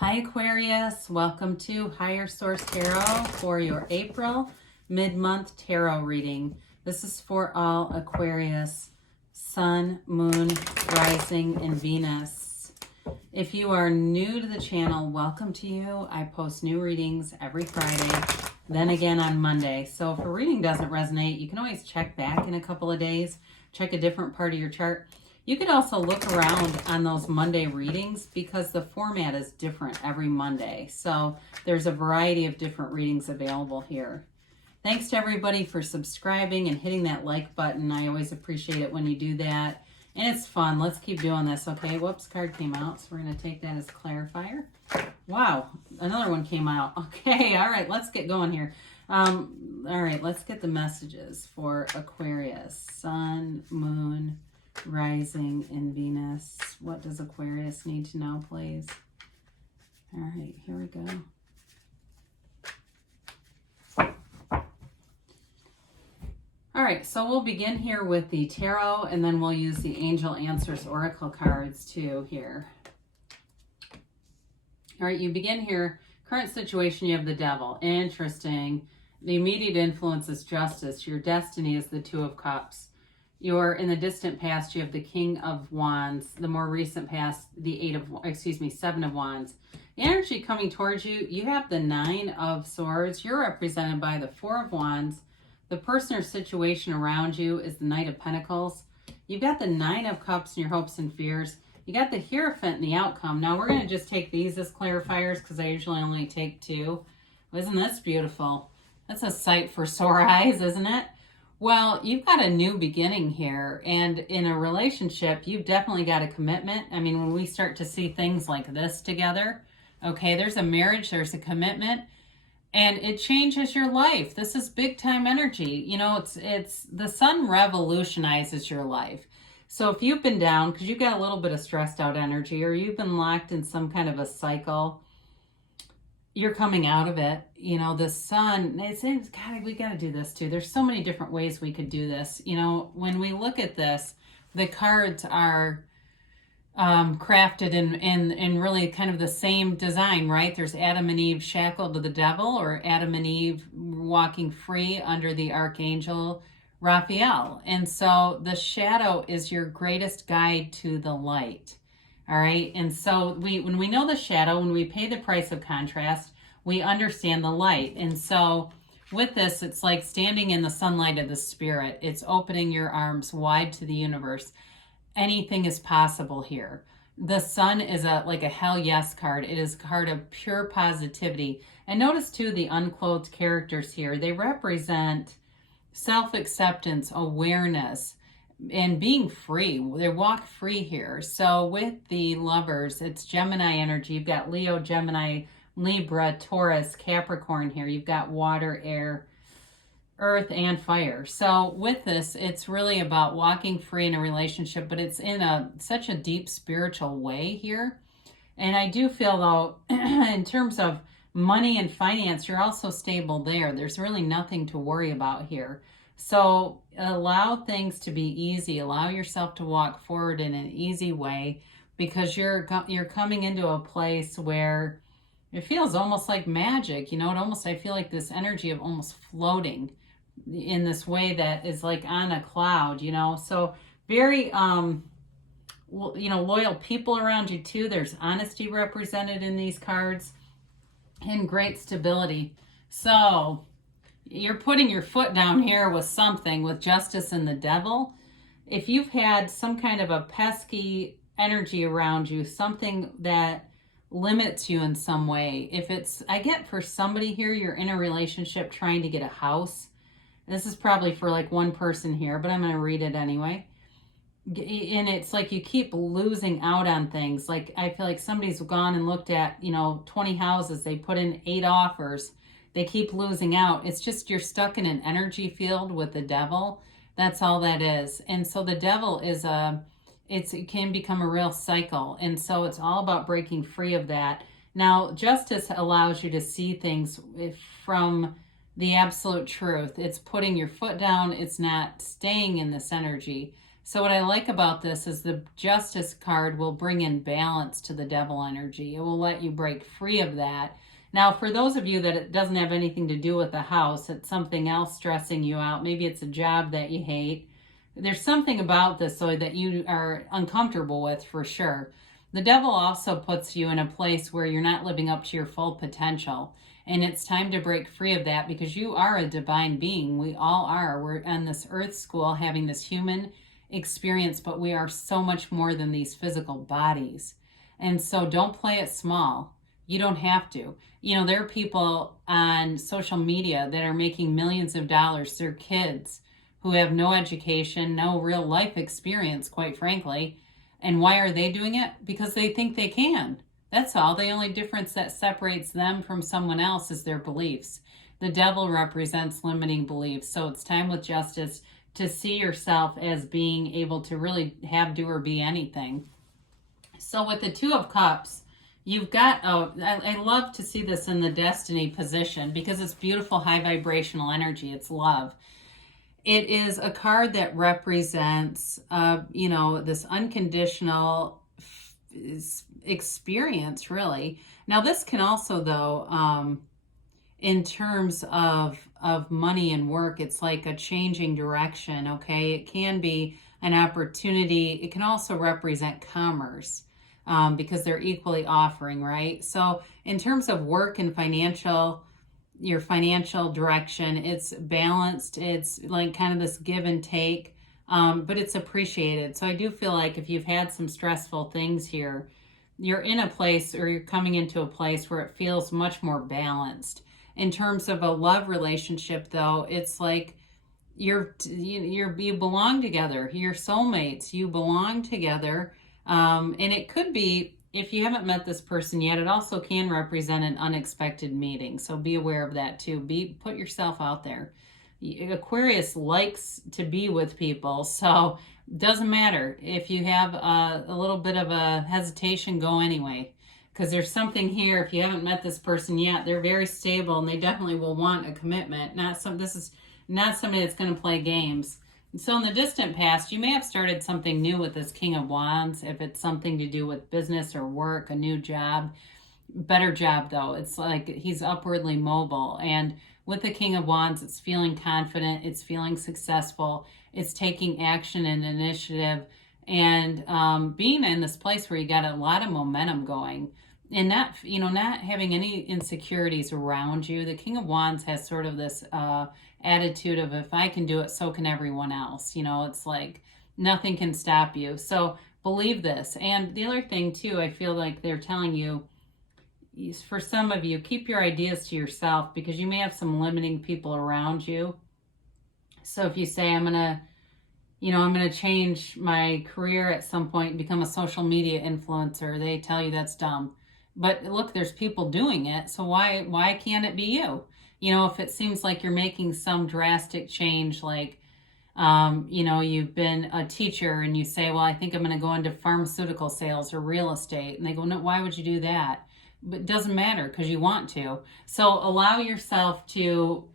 Hi Aquarius, welcome to Higher Source Tarot for your April mid-month tarot reading. This is for all Aquarius, Sun, Moon, Rising, and Venus. If you are new to the channel, welcome to you. I post new readings every Friday, then again on Monday. So if a reading doesn't resonate, you can always check back in a couple of days, check a different part of your chart. You could also look around on those Monday readings because the format is different every Monday. So there's a variety of different readings available here. Thanks to everybody for subscribing and hitting that like button. I always appreciate it when you do that. And it's fun. Let's keep doing this, okay? Whoops, card came out, so we're going to take that as clarifier. Wow, another one came out. Okay, all right, let's get going here. All right, let's get the messages for Aquarius, Sun, Moon, Rising, and Venus. What does Aquarius need to know, please? All right, here we go. All right, so we'll begin here with the tarot, and then we'll use the Angel Answers Oracle cards too here. All right, you begin here. Current situation, you have the Devil. Interesting. The immediate influence is Justice. Your destiny is the Two of Cups. You're in the distant past, you have the King of Wands. The more recent past, the Seven of Wands. The energy coming towards you, you have the Nine of Swords. You're represented by the Four of Wands. The person or situation around you is the Knight of Pentacles. You've got the Nine of Cups in your hopes and fears. You got the Hierophant in the outcome. Now we're going to just take these as clarifiers because I usually only take two. Isn't this beautiful? That's a sight for sore eyes, isn't it? Well, you've got a new beginning here, and in a relationship, you've definitely got a commitment. I mean, when we start to see things like this together, okay, there's a marriage, there's a commitment, and it changes your life. This is big time energy. You know, it's the sun revolutionizes your life. So if you've been down, because you've got a little bit of stressed out energy, or you've been locked in some kind of a cycle, you're coming out of it. You know, the sun, it's God, we got to do this too. There's so many different ways we could do this. You know, when we look at this, the cards are crafted in really kind of the same design, right? There's Adam and Eve shackled to the devil, or Adam and Eve walking free under the Archangel Raphael. And so the shadow is your greatest guide to the light. All right, and so when we know the shadow, when we pay the price of contrast, we understand the light. And so with this, it's like standing in the sunlight of the spirit. It's opening your arms wide to the universe. Anything is possible here. The sun is like a hell yes card. It is a card of pure positivity. And notice too the unclothed characters here. They represent self-acceptance, awareness, and being free. They walk free here. So with the lovers, it's Gemini energy. You've got Leo, Gemini, Libra, Taurus, Capricorn here. You've got water, air, earth, and fire. So with this, it's really about walking free in a relationship, but it's in such a deep spiritual way here. And I do feel though, in terms of money and finance, you're also stable there. There's really nothing to worry about here. So allow things to be easy. Allow yourself to walk forward in an easy way, because you're coming into a place where it feels almost like magic. You know, I feel like this energy of almost floating in this way that is like on a cloud, you know. So very, you know, loyal people around you too. There's honesty represented in these cards and great stability. So you're putting your foot down here with something, with Justice and the Devil. If you've had some kind of a pesky energy around you, something that limits you in some way. If it's, I get for somebody here, you're in a relationship trying to get a house. This is probably for like one person here, but I'm going to read it anyway. And it's like you keep losing out on things. Like I feel like somebody's gone and looked at, you know, 20 houses. They put in 8 offers. They keep losing out. It's just you're stuck in an energy field with the devil. That's all that is. And so the devil is it can become a real cycle. And so it's all about breaking free of that. Now, justice allows you to see things from the absolute truth. It's putting your foot down. It's not staying in this energy. So what I like about this is the Justice card will bring in balance to the devil energy. It will let you break free of that. Now, for those of you that it doesn't have anything to do with the house, it's something else stressing you out. Maybe it's a job that you hate. There's something about this so that you are uncomfortable with for sure. The devil also puts you in a place where you're not living up to your full potential. And it's time to break free of that because you are a divine being. We all are. We're on this earth school having this human experience, but we are so much more than these physical bodies. And so don't play it small. You don't have to. You know, there are people on social media that are making millions of dollars. They're kids who have no education, no real life experience, quite frankly. And why are they doing it? Because they think they can. That's all. The only difference that separates them from someone else is their beliefs. The devil represents limiting beliefs. So it's time with Justice to see yourself as being able to really have, do, or be anything. So with the Two of Cups, you've got, I love to see this in the Destiny position because it's beautiful, high vibrational energy. It's love. It is a card that represents, this unconditional experience, really. Now, this can also, though, in terms of money and work, it's like a changing direction, okay? It can be an opportunity. It can also represent commerce because they're equally offering, right? So in terms of work and your financial direction, it's balanced. It's like kind of this give and take, but it's appreciated. So I do feel like if you've had some stressful things here, you're in a place or you're coming into a place where it feels much more balanced. In terms of a love relationship, though, it's like you belong together. You're soulmates. You belong together. And it could be, if you haven't met this person yet, it also can represent an unexpected meeting. So be aware of that too. Put yourself out there. Aquarius likes to be with people. So it doesn't matter if you have a little bit of a hesitation, go anyway. Because there's something here, if you haven't met this person yet, they're very stable and they definitely will want a commitment. This is not somebody that's going to play games. So in the distant past, you may have started something new with this King of Wands, if it's something to do with business or work, a new job. Better job, though. It's like he's upwardly mobile. And with the King of Wands, it's feeling confident, it's feeling successful, it's taking action and initiative, and being in this place where you got a lot of momentum going. And not having any insecurities around you. The King of Wands has sort of this attitude of, if I can do it, so can everyone else. It's like nothing can stop you. So believe this. And the other thing too, I feel like they're telling you, for some of you, keep your ideas to yourself because you may have some limiting people around you. So if you say, I'm going to change my career at some point and become a social media influencer, they tell you that's dumb. But look, there's people doing it, so why can't it be you? If it seems like you're making some drastic change, like, you've been a teacher and you say, well, I think I'm going to go into pharmaceutical sales or real estate. And they go, no, why would you do that? But it doesn't matter because you want to. So allow yourself to,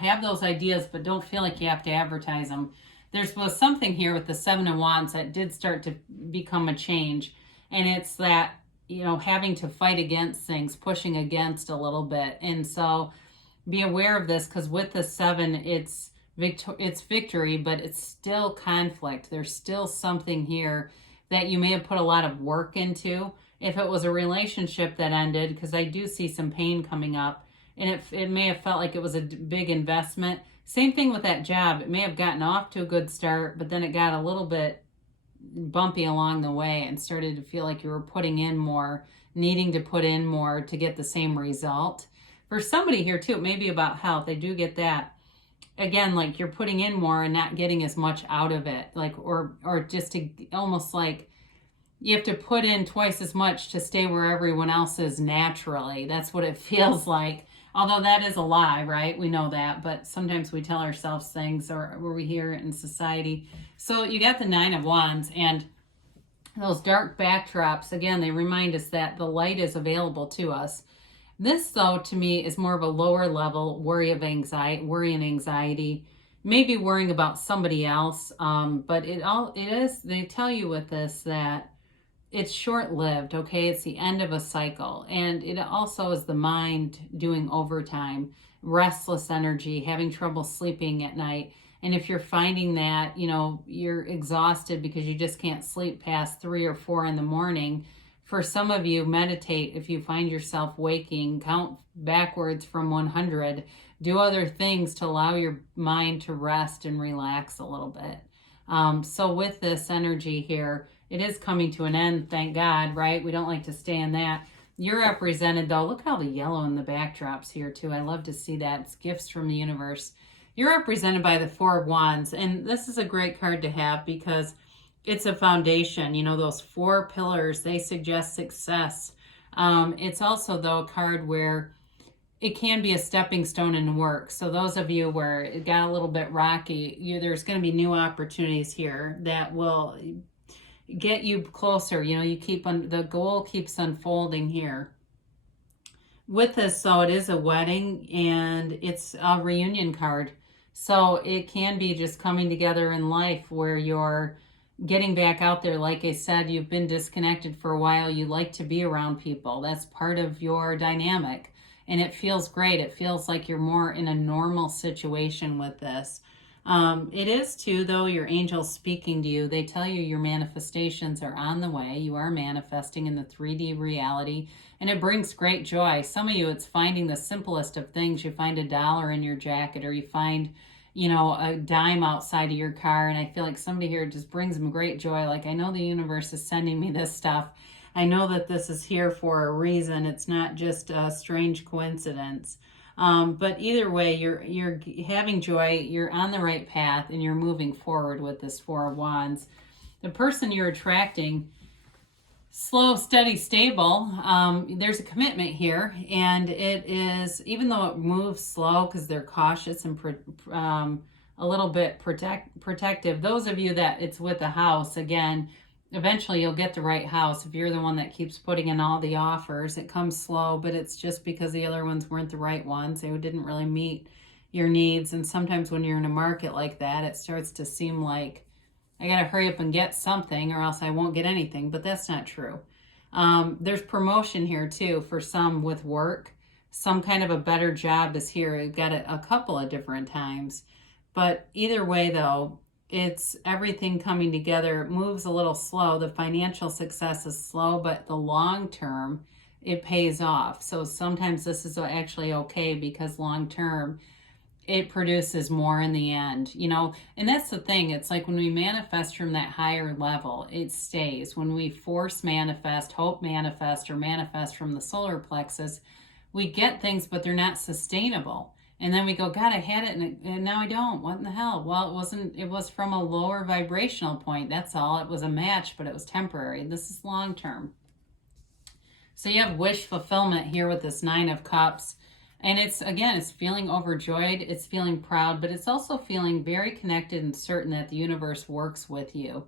have those ideas, but don't feel like you have to advertise them. There was something here with the Seven of Wands that did start to become a change. And it's that, having to fight against things, pushing against a little bit. And so be aware of this because with the Seven, it's victory, but it's still conflict. There's still something here that you may have put a lot of work into. If it was a relationship that ended, because I do see some pain coming up, and it may have felt like it was a big investment. Same thing with that job. It may have gotten off to a good start, but then it got a little bit bumpy along the way and started to feel like you were putting in more, needing to put in more to get the same result. For somebody here too, it may be about health. I do get that. Again, like you're putting in more and not getting as much out of it. Like, or just to almost like you have to put in twice as much to stay where everyone else is naturally. That's what it feels like. Although that is a lie, right? We know that, but sometimes we tell ourselves things or we hear it in society. So you got the Nine of Wands and those dark backdrops, again, they remind us that the light is available to us. This, though, to me is more of a lower level worry and anxiety. maybe worrying about somebody else. But they tell you with this that it's short-lived, okay? It's the end of a cycle. And it also is the mind doing overtime, restless energy, having trouble sleeping at night. And if you're finding that, you're exhausted because you just can't sleep past 3 or 4 in the morning, for some of you, meditate. If you find yourself waking, count backwards from 100. Do other things to allow your mind to rest and relax a little bit. So with this energy here, it is coming to an end, thank God, right? We don't like to stay in that. You're represented, though. Look how the yellow in the backdrops here, too. I love to see that. It's gifts from the universe. You're represented by the Four of Wands, and this is a great card to have because it's a foundation. Those 4 pillars, they suggest success. It's also, though, a card where it can be a stepping stone in work. So those of you where it got a little bit rocky, there's going to be new opportunities here that will get you closer. The goal keeps unfolding here. With this, so it is a wedding and it's a reunion card. So it can be just coming together in life where you're getting back out there. Like I said, you've been disconnected for a while. You like to be around people. That's part of your dynamic. And it feels great. It feels like you're more in a normal situation with this. It is too, though, your angels speaking to you. They tell you your manifestations are on the way. You are manifesting in the 3D reality, and it brings great joy. Some of you, it's finding the simplest of things. You find $1 in your jacket, or you find, a dime outside of your car, and I feel like somebody here just brings them great joy. Like, I know the universe is sending me this stuff. I know that this is here for a reason. It's not just a strange coincidence. But either way, you're having joy, you're on the right path, and you're moving forward with this Four of Wands. The person you're attracting, slow, steady, stable, there's a commitment here, and it is, even though it moves slow because they're cautious and a little bit protective, those of you that it's with the house, again, eventually you'll get the right house. If you're the one that keeps putting in all the offers, it comes slow, but it's just because the other ones weren't the right ones. They didn't really meet your needs. And sometimes when you're in a market like that, it starts to seem like I got to hurry up and get something or else I won't get anything. But that's not true. There's promotion here too for some with work. Some kind of a better job is here. You've got it a couple of different times. But either way, though, it's everything coming together. It moves a little slow. The financial success is slow, but the long term, it pays off. So sometimes this is actually okay because long term, it produces more in the end, and that's the thing. It's like when we manifest from that higher level, it stays. When we force manifest, hope manifest, or manifest from the solar plexus, we get things, but they're not sustainable. And then we go, God, I had it, and now I don't. What in the hell? Well, it was from a lower vibrational point. That's all. It was a match, but it was temporary. This is long term. So you have wish fulfillment here with this 9 of Cups. And it's feeling overjoyed. It's feeling proud, but it's also feeling very connected and certain that the universe works with you.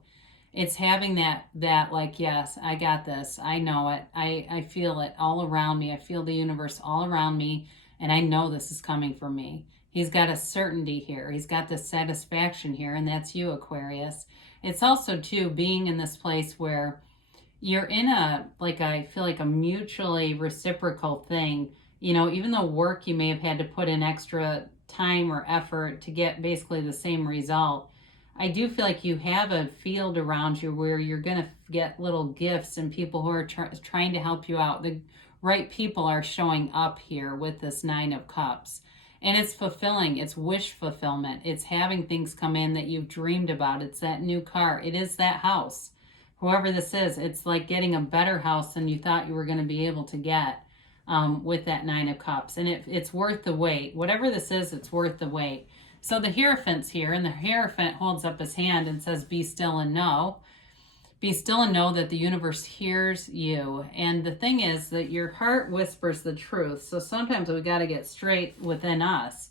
It's having that like, yes, I got this. I know it. I feel it all around me. I feel the universe all around me. And I know this is coming from me. He's got a certainty here. He's got this satisfaction here, and that's you, Aquarius. It's also, too, being in this place where you're in I feel like a mutually reciprocal thing. Even though work, you may have had to put in extra time or effort to get basically the same result. I do feel like you have a field around you where you're going to get little gifts and people who are trying to help you out. The right people are showing up here with this 9 of Cups. And it's fulfilling. It's wish fulfillment. It's having things come in that you've dreamed about. It's that new car. It is that house. Whoever this is, it's like getting a better house than you thought you were going to be able to get with that 9 of Cups. And it's worth the wait. Whatever this is, it's worth the wait. So the Hierophant's here, and the Hierophant holds up his hand and says, be still and know. Be still and know that the universe hears you. And the thing is that your heart whispers the truth. So sometimes we got to get straight within us.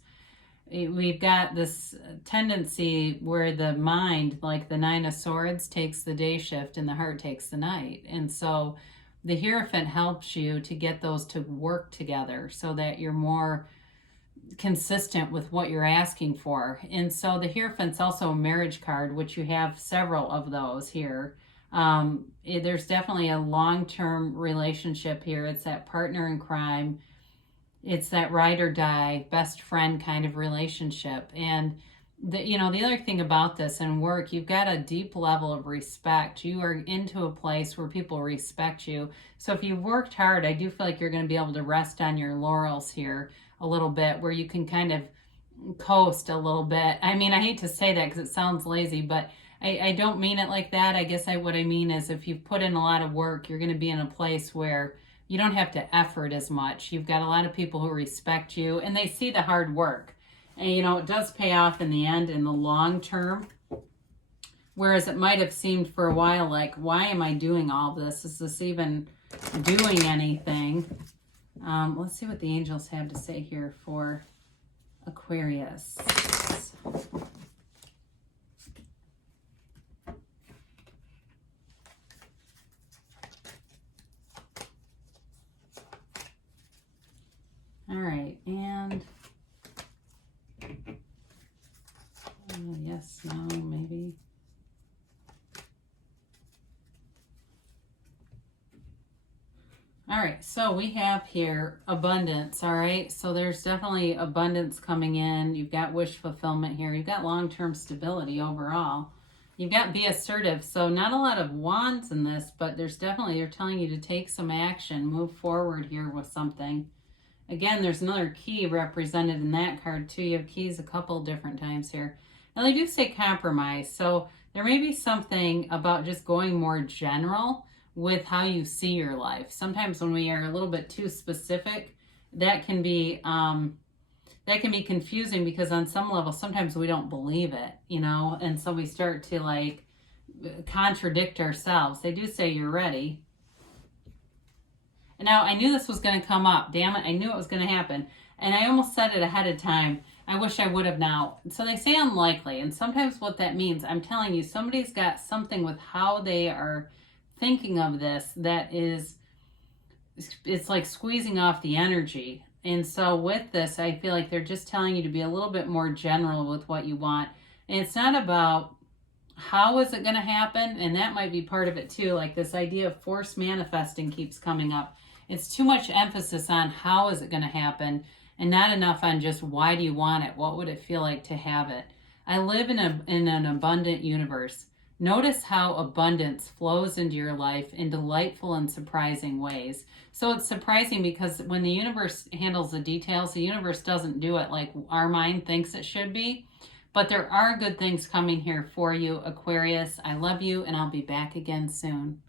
We've got this tendency where the mind, like the 9 of Swords, takes the day shift and the heart takes the night. And so the Hierophant helps you to get those to work together so that you're more consistent with what you're asking for. And so the Hierophant's also a marriage card, which you have several of those here. There's definitely a long-term relationship here. It's that partner in crime. It's that ride or die, best friend kind of relationship. And the other thing about this in work, you've got a deep level of respect. You are into a place where people respect you. So if you've worked hard, I do feel like you're going to be able to rest on your laurels here a little bit, where you can kind of coast a little bit. I mean, I hate to say that because it sounds lazy, but I don't mean it like that. I guess what I mean is, if you've put in a lot of work, you're going to be in a place where you don't have to effort as much. You've got a lot of people who respect you, and they see the hard work. And, it does pay off in the end, in the long term. Whereas it might have seemed for a while like, why am I doing all this? Is this even doing anything? Let's see what the angels have to say here for Aquarius. All right, and yes, no, maybe. All right, so we have here abundance, all right? So there's definitely abundance coming in. You've got wish fulfillment here. You've got long-term stability overall. You've got be assertive. So not a lot of wands in this, but they're telling you to take some action, move forward here with something. Again, there's another key represented in that card too. You have keys a couple different times here. Now they do say compromise. So there may be something about just going more general with how you see your life. Sometimes when we are a little bit too specific, that can be confusing, because on some level sometimes we don't believe it, and so we start to like contradict ourselves. They do say you're ready. And now I knew this was going to come up. Damn it, I knew it was going to happen. And I almost said it ahead of time. I wish I would have now. So they say unlikely, and sometimes what that means, I'm telling you, somebody's got something with how they are thinking of this that is, it's like squeezing off the energy. And so with this, I feel like they're just telling you to be a little bit more general with what you want. And it's not about how is it going to happen, and that might be part of it too. Like this idea of force manifesting keeps coming up. It's too much emphasis on how is it going to happen, and not enough on just why do you want it? What would it feel like to have it? I live in an abundant universe. Notice how abundance flows into your life in delightful and surprising ways. So it's surprising because when the universe handles the details, the universe doesn't do it like our mind thinks it should be. But there are good things coming here for you, Aquarius. I love you, and I'll be back again soon.